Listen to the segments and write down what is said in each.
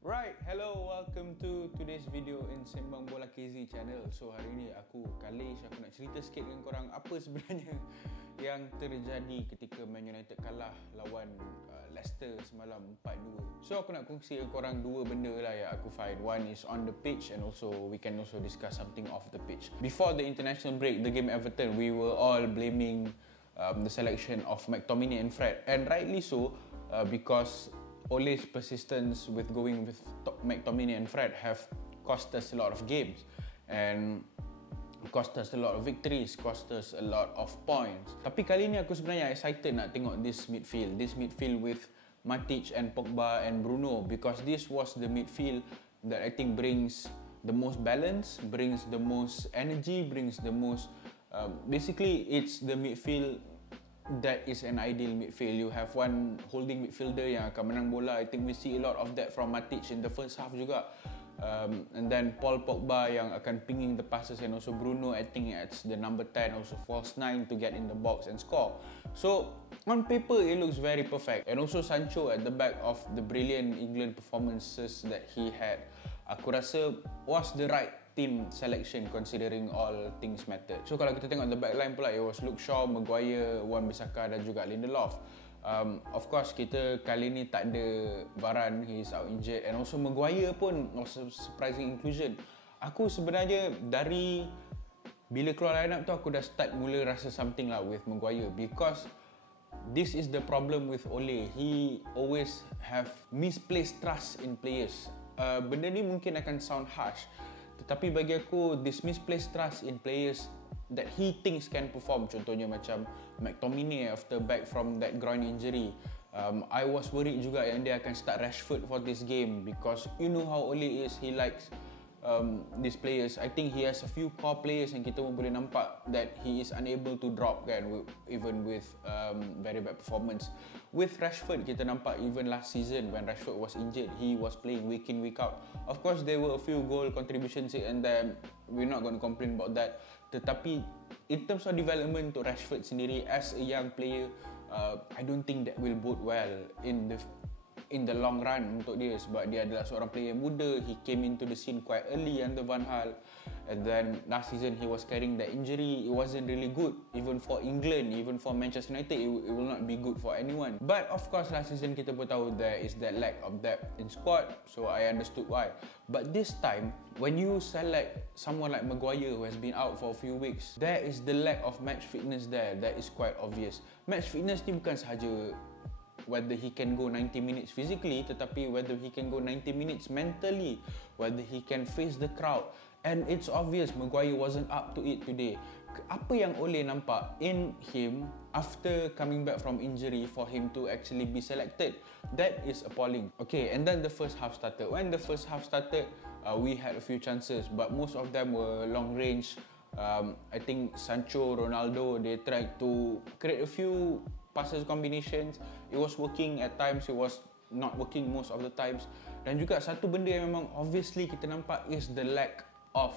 Right, hello, welcome to today's video in Sembang Bola KZ channel. So hari ni aku nak cerita sikit dengan korang apa sebenarnya yang terjadi ketika Man United kalah lawan Leicester semalam 4-2. So aku nak kongsi dengan korang dua benda lah yang aku find. One is on the pitch and also we can also discuss something off the pitch. Before the international break, the game Everton, we were all blaming the selection of McTominay and Fred, and rightly so, because Ole's persistence with going with McTominay and Fred have cost us a lot of games and cost us a lot of victories, cost us a lot of points. Tapi kali ni aku sebenarnya excited nak tengok this midfield with Matic and Pogba and Bruno, because this was the midfield that I think brings the most balance, brings the most energy, brings the most basically it's the midfield that is an ideal midfield. You have one holding midfielder yang akan menang bola. I think we see a lot of that from Matic in the first half juga. And then Paul Pogba yang akan pinging the passes, and also Bruno I think it's the number 10, also false 9 to get in the box and score. So on paper it looks very perfect. And also Sancho at the back of the brilliant England performances that he had, aku rasa was the right team selection considering all things mattered. So kalau kita tengok the backline pula, it was Luke Shaw, Maguire, Wan-Bissaka dan juga Lindelof. Of course kita kali ni tak ada Varane, he is out injured, and also Maguire pun was a surprising inclusion. Aku sebenarnya dari bila keluar line up tu aku dah start mula rasa something lah with Maguire, because this is the problem with Ole. He always have misplaced trust in players. Benda ni mungkin akan sound harsh, tetapi bagi aku, this misplaced trust in players that he thinks can perform, contohnya macam McTominay after back from that groin injury. I was worried juga yang dia akan start Rashford for this game, because you know how Ole is, he likes these players. I think he has a few core players yang kita pun boleh nampak that he is unable to drop kan, even with very bad performance. With Rashford, kita nampak even last season when Rashford was injured, he was playing week in week out. Of course there were a few goal contributions and then we're not going to complain about that. Tetapi in terms of development to Rashford sendiri as a young player, I don't think that will bode well in the long run untuk dia, sebab dia adalah seorang player muda. He came into the scene quite early under Van Gaal, and then last season he was carrying that injury. It wasn't really good even for England, even for Manchester United. It will not be good for anyone. But of course last season kita pun tahu there is that lack of depth in squad, so I understood why. But this time when you select someone like Maguire who has been out for a few weeks, there is the lack of match fitness there. That is quite obvious. Match fitness ni bukan sahaja whether he can go 90 minutes physically, tetapi whether he can go 90 minutes mentally, whether he can face the crowd. And it's obvious Maguire wasn't up to it today. Apa yang Ole nampak in him after coming back from injury for him to actually be selected, that is appalling. Okay, and then the first half started. When the first half started, we had a few chances, but most of them were long range. I think Sancho, Ronaldo, they tried to create a few passes combinations. It was working at times, it was not working most of the times. Dan juga satu benda yang memang obviously kita nampak is the lack of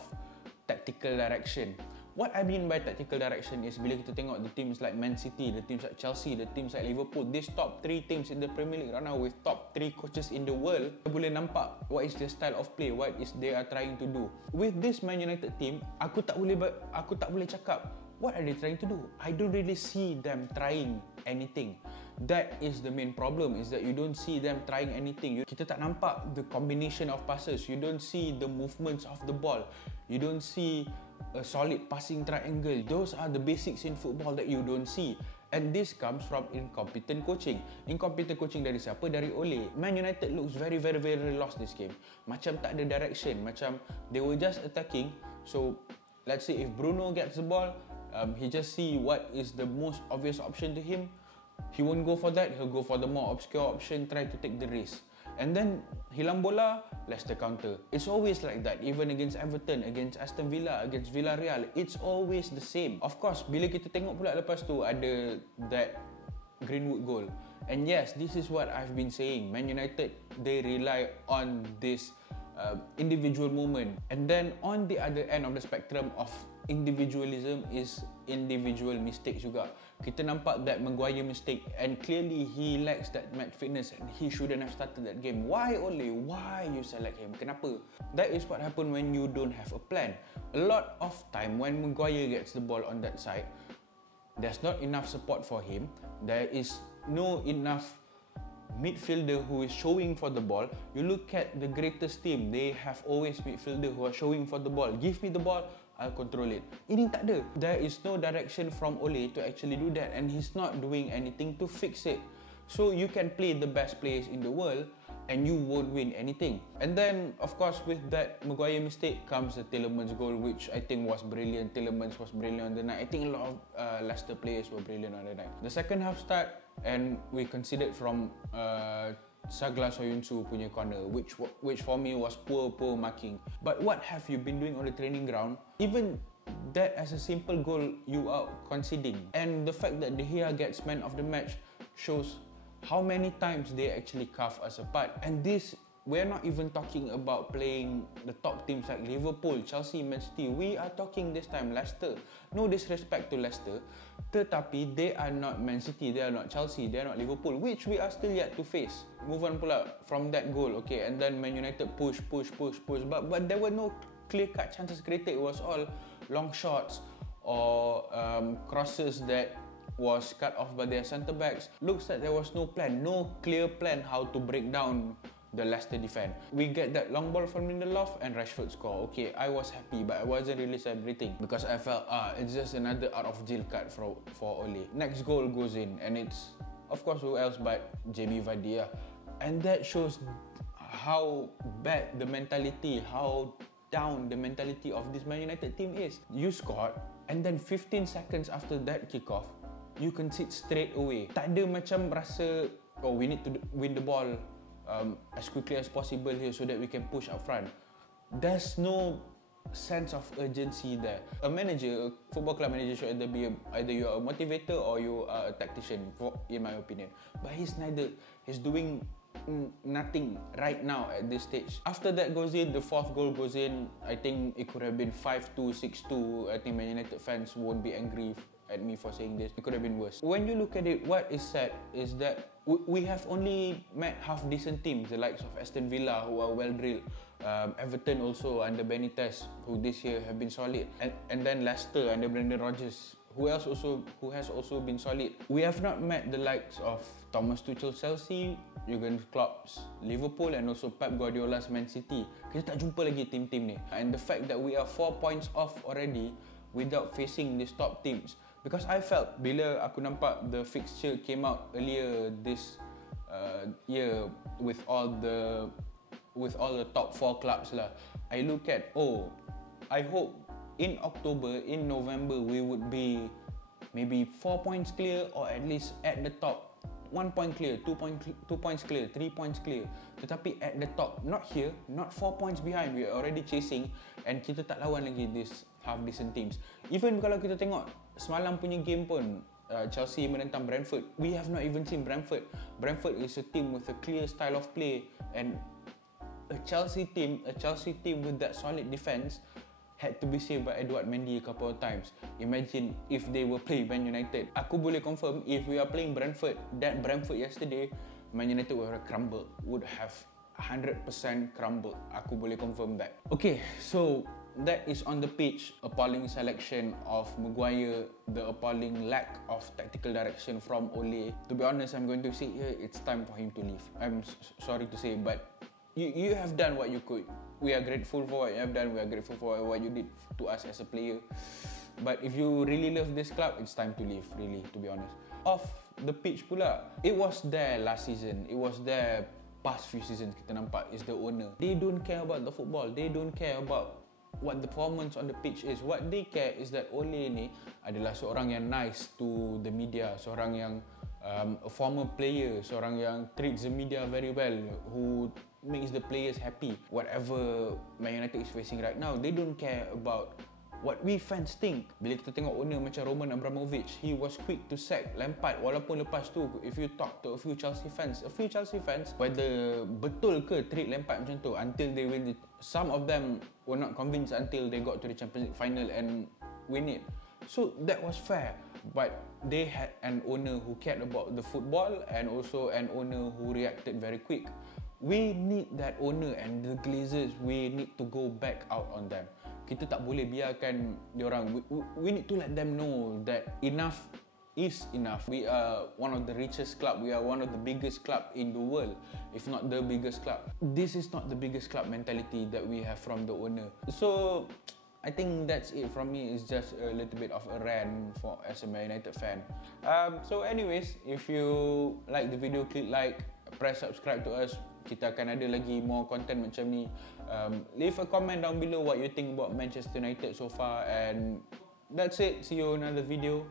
tactical direction. What I mean by tactical direction is bila kita tengok the teams like Man City, the teams like Chelsea, the teams like Liverpool, these top 3 teams in the Premier League right now with top 3 coaches in the world, kita boleh nampak what is their style of play, what is they are trying to do. With this Man United team, aku tak boleh cakap what are they trying to do. I don't really see them trying anything. That is the main problem, is that you don't see them trying anything. Kita tak nampak the combination of passes. You don't see the movements of the ball. You don't see a solid passing triangle. Those are the basics in football that you don't see. And this comes from incompetent coaching. Incompetent coaching dari siapa? Dari Ole. Man United looks very lost this game. Macam tak ada direction. Macam they were just attacking. So let's say if Bruno gets the ball, he just see what is the most obvious option to him. He won't go for that, he'll go for the more obscure option, try to take the risk. And then hilang bola, Leicester counter. It's always like that, even against Everton, against Aston Villa, against Villarreal. It's always the same. Of course, bila kita tengok pula lepas tu ada that Greenwood goal. And yes, this is what I've been saying. Man United, they rely on this individual moment. And then on the other end of the spectrum of individualism is individual mistakes juga. Kita nampak that Maguire mistake and clearly he lacks that match fitness and he shouldn't have started that game. Why Ole? Why you select him? Kenapa? That is what happen when you don't have a plan. A lot of time when Maguire gets the ball on that side, there's not enough support for him. There is no enough midfielder who is showing for the ball. You look at the greatest team, they have always midfielder who are showing for the ball. Give me the ball, I'll control it. Ini tak ada. There is no direction from Ole to actually do that, and he's not doing anything to fix it. So you can play the best players in the world and you won't win anything. And then of course with that Maguire mistake comes the Tielemans goal, which I think was brilliant. Tielemans was brilliant on the night. I think a lot of Leicester players were brilliant on the night. The second half start and we conceded from Sagla Soyuncu punya corner, which for me was poor marking. But what have you been doing on the training ground? Even that as a simple goal you are conceding. And the fact that De Gea gets man of the match shows how many times they actually carve us apart. And this, we're not even talking about playing the top teams like Liverpool, Chelsea, Man City. We are talking this time Leicester. No disrespect to Leicester, tetapi they are not Man City, they are not Chelsea, they are not Liverpool, which we are still yet to face. Move on pula from that goal, okay, and then Man United push, but there were no clear-cut chances created. It was all long shots or crosses that was cut off by their centre-backs. Looks like there was no plan, no clear plan how to break down the Leicester defense. We get that long ball from Lindelof and Rashford score. Okay, I was happy, but I wasn't really celebrating because I felt it's just another out of jail card for Ole. Next goal goes in and it's of course who else but Jamie Vardy. And that shows how bad the mentality, how down the mentality of this Man United team is. You scored and then 15 seconds after that kickoff, you concede straight away. Tak ada macam rasa, oh we need to win the ball as quickly as possible here so that we can push up front. There's no sense of urgency there. A manager, a football club manager should either be either you are a motivator or you are a tactician, in my opinion. But he's neither. He's doing nothing right now at this stage. After that goes in, the fourth goal goes in. I think it could have been 5-2, 6-2. I think Man United fans won't be angry at me for saying this. It could have been worse. When you look at it, what is sad is that we have only met half decent teams, the likes of Aston Villa who are well drilled, Everton also under Benitez who this year have been solid, and then Leicester under Brendan Rodgers who has also been solid. We have not met the likes of Thomas Tuchel's Chelsea, Jurgen Klopp's Liverpool and also Pep Guardiola's Man City. Kita tak jumpa lagi tim-tim ni. And the fact that we are 4 points off already without facing these top teams. Because I felt bila aku nampak the fixture came out earlier this year with all the top 4 clubs lah, I look at, oh, I hope in October, in November we would be maybe 4 points clear or at least at the top. 1 point clear, 2 points clear, 3 points clear. Tetapi at the top, not here, not 4 points behind. We are already chasing and kita tak lawan lagi this half decent teams. Even kalau kita tengok semalam punya game pun, Chelsea menentang Brentford, we have not even seen Brentford. Brentford is a team with a clear style of play, and a Chelsea team with that solid defense had to be saved by Edouard Mendy a couple of times. Imagine if they were playing Man United. Aku boleh confirm if we are playing Brentford, that Brentford yesterday, Man United would have crumbled, would have 100% crumbled. Aku boleh confirm that. Okay, so that is on the pitch. Appalling selection of Maguire, the appalling lack of tactical direction from Ole. To be honest, I'm going to say here, it's time for him to leave. I'm sorry to say, but you have done what you could. We are grateful for what you have done. We are grateful for what you did to us as a player. But if you really love this club, it's time to leave, really, to be honest. Off the pitch pula, it was there last season. It was there past few seasons kita nampak is the owner. They don't care about the football. They don't care about what the performance on the pitch is. What they care is that Ole ni adalah seorang yang nice to the media, seorang yang a former player, seorang yang treats the media very well, who makes the players happy. Whatever Man United is facing right now, they don't care about what we fans think. Bila kita tengok owner macam Roman Abramovich, he was quick to sack Lampard. Walaupun lepas tu, if you talk to a few Chelsea fans, whether betul ke treat Lampard macam tu until they win, some of them were not convinced until they got to the Champions League final and win it. So that was fair, but they had an owner who cared about the football and also an owner who reacted very quick. We need that owner, and the Glazers, we need to go back out on them. Kita tak boleh biarkan diorang. We need to let them know that enough is enough. We are one of the richest club. We are one of the biggest club in the world, if not the biggest club. This is not the biggest club mentality that we have from the owner. So I think that's it from me. It's just a little bit of a rant for as a Man United fan. So anyways, if you like the video, click like, press subscribe to us. Kita akan ada lagi more content macam ni. Leave a comment down below what you think about Manchester United so far, and that's it. See you in another video.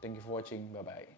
Thank you for watching. Bye bye.